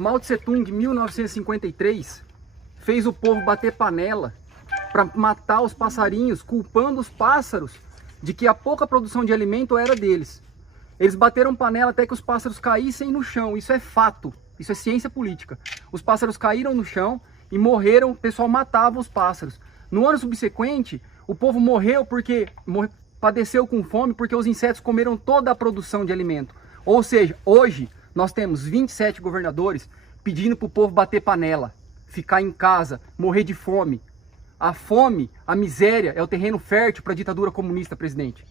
Mao Tse Tung, em 1953, fez o povo bater panela para matar os passarinhos, culpando os pássaros de que a pouca produção de alimento era deles. Eles bateram panela até que os pássaros caíssem no chão. Isso é fato, isso é ciência política. Os pássaros caíram no chão e morreram, o pessoal matava os pássaros. No ano subsequente, o povo morreu porque padeceu com fome porque os insetos comeram toda a produção de alimento. Ou seja, hoje nós temos 27 governadores pedindo para o povo bater panela, ficar em casa, morrer de fome. A fome, a miséria é o terreno fértil para a ditadura comunista, presidente.